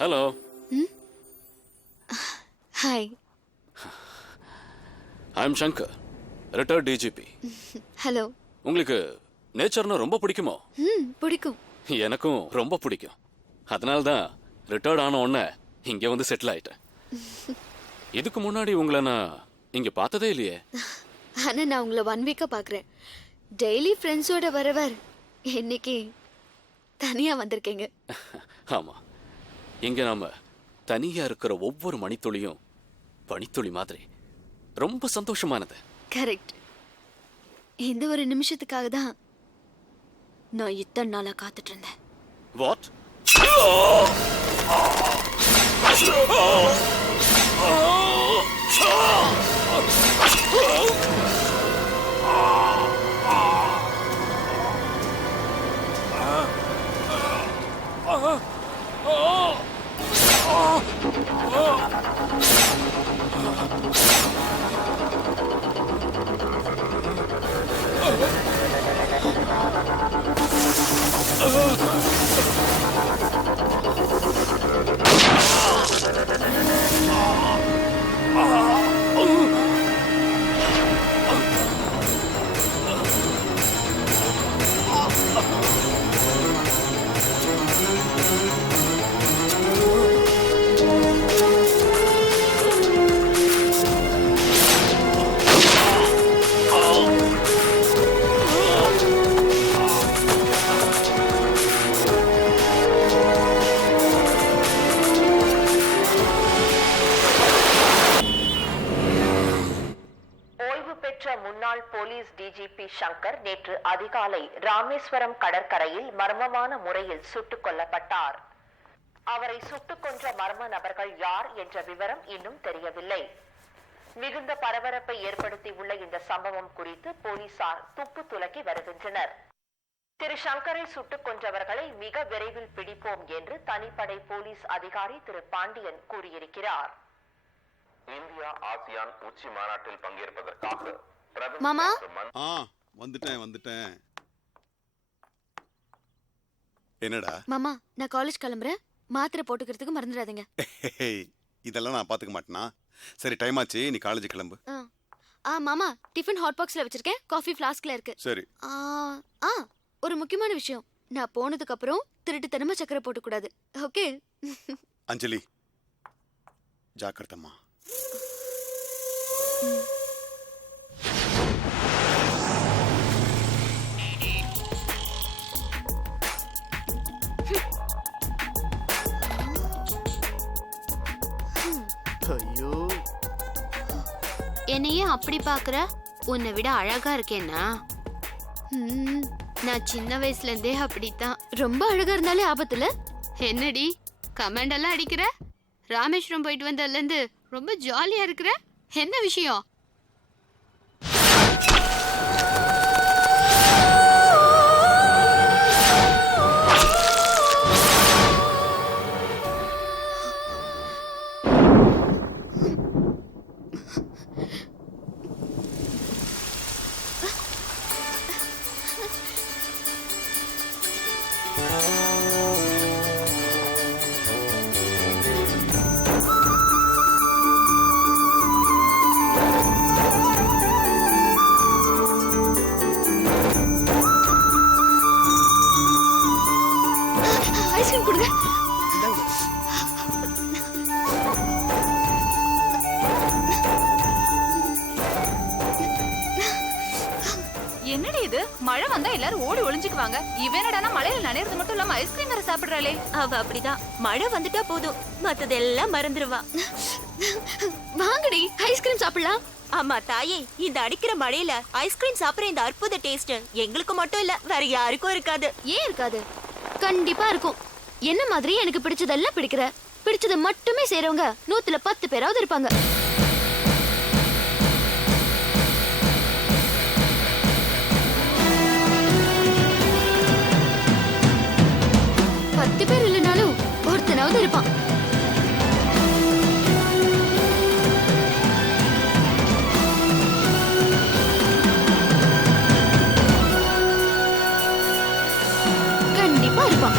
Hello. Hi. ஐ அம் Shankar, retired DGP. Hello. உங்களுக்கு நேச்சர்னா ரொம்ப பிடிக்குமோ? பிடிக்கும். எனக்கும் ரொம்ப பிடிக்கும். அதனால தான் ரிட்டையர்ட் ஆன உடனே இங்கே வந்து செட்டில் ஆயிட்டேன். இதுக்கு முன்னாடி உங்களை நான் இங்கே பார்த்ததே இல்லையே. ஆனால் நான் உங்களை 1 வீக்காக பார்க்குறேன். டெய்லி ஃப்ரெண்ட்ஸோட வரவர் இன்னைக்கு தனியாக வந்திருக்கீங்க. ஆமாம், இங்கே நாம் தனியாக இருக்கிற ஒவ்வொரு மணித்துளியும் பனித்துளி மாதிரி ரொம்ப சந்தோஷமானது. கரெக்ட். இந்த ஒரு நிமிஷத்துக்காக தான் நான் இத்தனை நாளாக காத்துட்டு இருந்தேன். வாட்? முன்னாள் போலீஸ் டிஜிபி சங்கர் நேற்று அதிகாலை ராமேஸ்வரம் கடற்கரையில் மர்மமான முறையில் சுட்டுக் கொல்லப்பட்டார். அவரை சுட்டுக் கொன்ற மர்ம நபர்கள் யார் என்ற விவரம் இன்னும் தெரியவில்லை. மிகுந்த பரபரப்பை ஏற்படுத்தியுள்ள இந்த சம்பவம் குறித்து போலீசார் துப்பு துலக்கி வருகின்றனர். திரு சங்கரை சுட்டுக் கொன்றவர்களை மிக விரைவில் பிடிப்போம் என்று தனிப்படை போலீஸ் அதிகாரி திரு பாண்டியன் கூறியிருக்கிறார். இந்தியா ஆசியான் உச்சி மாநாட்டில் பங்கேற்பதற்காக மாமா வந்துட்டேன். என்னடா மாமா, நான் காலேஜ் கிளம்புறேன். மாத்திரை போட்டுக்கிறதுக்கு மறந்துடாதீங்க. இதெல்லாம் நான் பாத்துக்க மாட்டேனா? சரி, டைம் ஆச்சு, நீ காலேஜ் கிளம்பு. மாமா, டிஃபன் ஹாட் பாக்ஸ்ல வச்சிருக்கேன். காஃபி ஃப்ளாஸ்க்ல இருக்கு. சரி. ஒரு முக்கியமான விஷயம், நான் போனதுக்கு அப்புறம் திருட்டுத்தனமா சக்கரை போட்டு கூடாது. ஓகே? அஞ்சலி, ஜாக்கிரதம்மா. ஐயோ, என்னையே அப்படி பாக்குற? உன்னை விட அழகா இருக்கேன்னா? நான் சின்ன வயசுல இருந்தே அப்படித்தான். ரொம்ப அழகா இருந்தாலே ஆபத்துல. என்னடி கமெண்ட் எல்லாம் அடிக்கிற? ராமேஸ்வரம் போயிட்டு வந்ததுல இருந்து ரொம்ப ஜாலியா இருக்கிற. என்ன விஷயம்? ஐஸ்கிரீம் கொடுங்க. என்னடி இது? மழை வந்தா எல்லாரும் ஓடி ஒளிஞ்சுக்குவாங்க. இவனடானா மழையில நனையறது மட்டும் இல்லாம ஐஸ்கிரீம் வேற சாப்பிடுறாளே. அவ அப்படிதான். மழை வந்துட்டா போதும், மத்ததெல்லாம் மறந்துடுவா. வாங்கடி, ஐஸ்கிரீம் சாப்பிடலாம். ஆமா தாயே, இந்த அடிக்கிற மழையில ஐஸ்கிரீம் சாப்பிடுற இந்த அற்புத டேஸ்ட் எங்களுக்கு மட்டும் இல்ல, வேற யாருக்கும் இருக்காது. ஏன் இருக்காது? கண்டிப்பா இருக்கும். என்ன மாதிரி எனக்கு பிடிச்சதெல்லாம் பிடிக்கிற, பிடிச்சது மட்டுமே செய்றவங்க 100ல 10 பேராவது இருப்பாங்க. பத்து பேர் இல்லைனாலும் ஒருத்தனாவது இருப்பான். கண்டிப்பா இருப்பான்.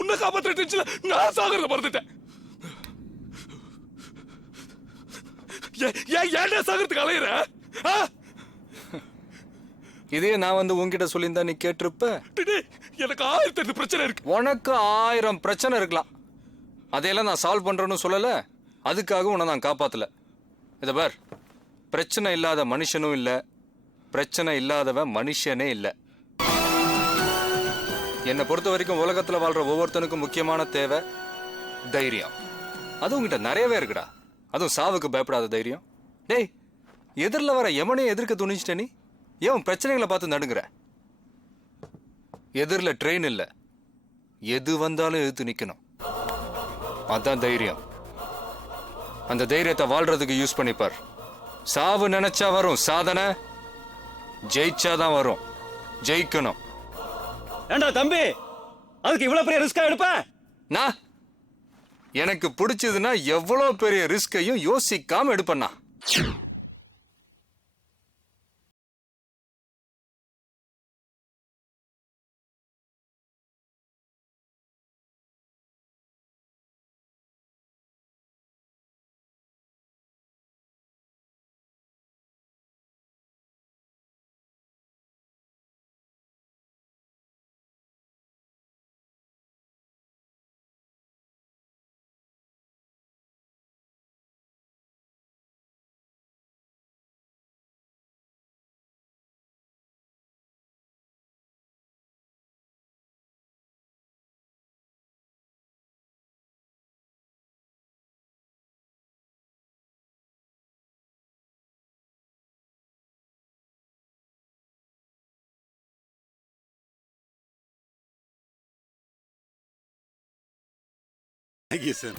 உன்னை காப்பாற்ற நான் சாகிறத மறந்துட்டேன். ஏன் சாகிறதுக்கு அலையிற? இதே நான் வந்து உன்கிட்ட சொல்லியிருந்தா நீ கேட்டிருப்ப. எனக்கு 1008 பிரச்சனை இருக்கு. உனக்கு 1000 பிரச்சனை இருக்கலாம். அதையெல்லாம் நான் சால்வ் பண்றேன்னு சொல்லல. அதுக்காக உன்னை நான் காப்பாத்தல. இத பார், பிரச்சனை இல்லாத மனுஷனும் இல்ல, பிரச்சனை இல்லாதவன் மனுஷனே இல்ல. என்னை பொறுத்த வரைக்கும் உலகத்துல வாழ்ற ஒவ்வொருத்தனுக்கும் முக்கியமான தேவை தைரியம். அது உங்ககிட்ட நிறையவே இருக்குடா. அதுவும் சாவுக்கு பயப்படாத தைரியம். டேய், எதிரில் வர எமனையும் எதிர்க்க துணிச்சிட்ட நீ ஏன் பிரச்சனைகளை பார்த்து நடுங்குற? எதிரில் ட்ரெயின் இல்லை, எது வந்தாலும் எதிர்த்து நிற்கணும். அதான் தைரியம். அந்த தைரியத்தை வாழ்றதுக்கு யூஸ் பண்ணிப்பார். சாவு நினைச்சா வரும், சாதனை ஜெயிச்சாதான் வரும். ஜெயிக்கணும். ஏண்டா தம்பி, அதுக்கு இவ்வளவு பெரிய ரிஸ்கா எடுப்ப? நான் எனக்கு பிடிச்சதுன்னா எவ்வளவு பெரிய ரிஸ்கையும் யோசிக்காம எடுப்பண்ணா. Thank you, sir.